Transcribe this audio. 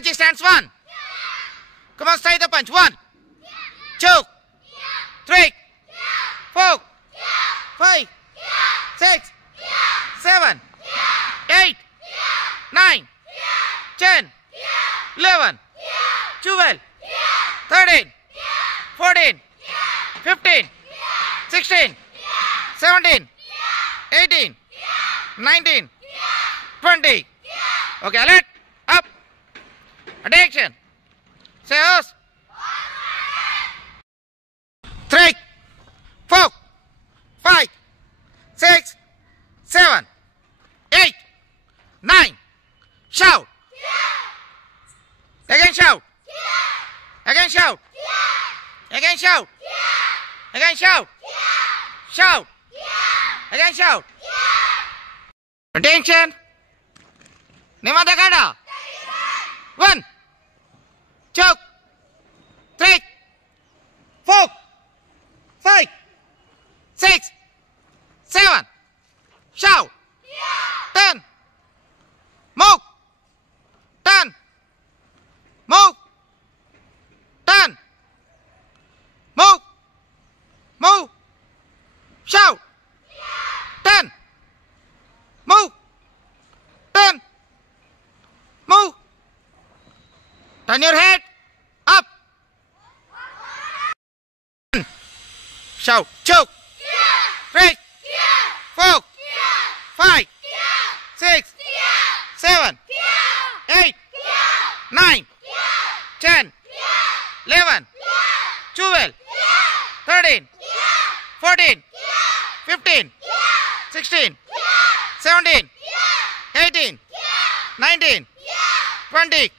Shivaji stands 1. Come on, say the punch. 1, 2, 3, 4, 5, 6, 7, 8, 9, 10, 11, 12, 13, 14, 15, 16, 17, 18, 19, 20. Okay, alert, up, attention. Say us. 3, 4, 5, 6, 7, 8, 9. Shout. Again shout. Again shout. Again shout. Again shout. Shout. Again shout. Attention. Nimada Gada. 1, 2, 3, 4, 5, 6, 7. Shout. 10. Move. 10. Move. 10. Move. Move. Shout. 10. Move. 10. Move. Turn your head up. Shout. 2, 3, 4, 5, 6, 7, 8, 9, 10, 11, 12, 13, 14, 15, 16, 17, 18, 19, 20.